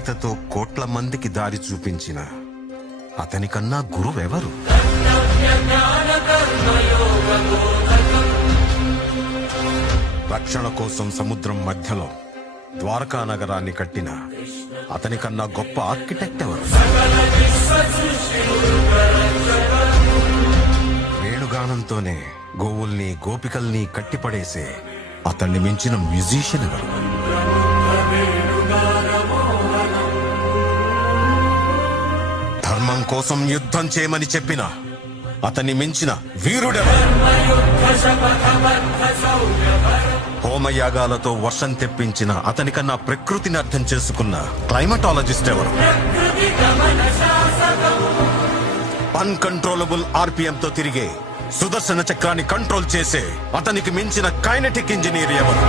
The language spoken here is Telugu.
గీతతో కోట్ల మందికి దారి చూపించిన అతనికన్నా గురువెవరు? రక్షణ కోసం సముద్రం మధ్యలో ద్వారకా నగరాన్ని కట్టిన అతనికన్నా గొప్ప ఆర్కిటెక్ట్ ఎవరు? వేణుగానంతోనే గోవుల్ని గోపికల్ని కట్టిపడేసే అతన్ని మించిన మ్యూజిషియన్ ఎవరు? ధర్మం కోసం యుద్ధం చేయమని చెప్పిన అతన్ని మించిన వీరుడెవరు? హోమయాగాలతో వర్షం తెప్పించిన అతనికన్నా ప్రకృతిని అర్థం చేసుకున్న క్లైమటాలజిస్ట్ ఎవరు? అన్కంట్రోలబుల్ ఆర్పిఎం తో తిరిగే సుదర్శన చక్రాన్ని కంట్రోల్ చేసే అతనికి మించిన కైనెటిక్ ఇంజనీర్ ఎవరు?